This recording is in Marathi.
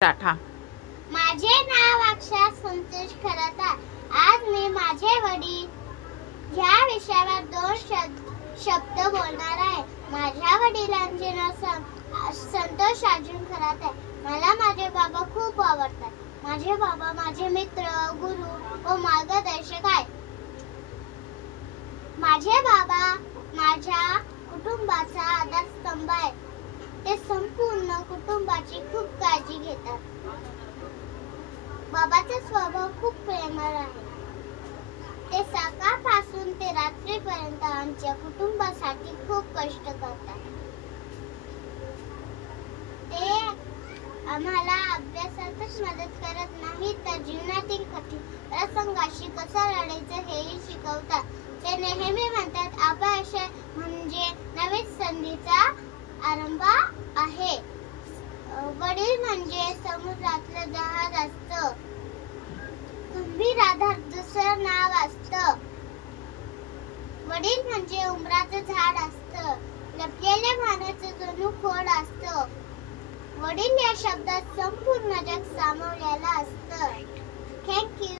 टाटा. माझे नाव अक्षय संतोष खराता. आज मी माझे वडील या विषयावर दोन शब्द बोलणार आहे. माझ्या वडिलांचे नाव संतोष अर्जुन खराता. मला माझे बाबा खूप आवडतात. माझे बाबा माझे मित्र, गुरु व मार्गदर्शक आहेत. माझे बाबा माझ्या कुटुंबाचा आधारस्तंभ आहे. ते संपूर्ण कुटुंबाची खूप काळजी घेतात. बाबाचा स्वभाव खूप प्रेमळ आहे. ते सकाळपासून ते रात्रीपर्यंत आमच्या कुटुंबासाठी खूप कष्ट करतात. ते आम्हाला अभ्यासातच मदत करत नाही तर जीवनातील कठीण प्रसंगाशी कसं लढायचं हेही शिकवतात. ते नेहमी म्हणतात अपयश म्हणजे नवीन संधीचा आरंभ आहे. वडील म्हणजे समुद्रातलं जहाज असतं. खंबीर आधार दुसरं नाव असतं. वडील म्हणजे उंबराचं झाड असतं. लपलेल्या मानाचं जणू खोड असतं. वडील या शब्दात संपूर्ण जग सामावलेलं असतं. थँक्यू.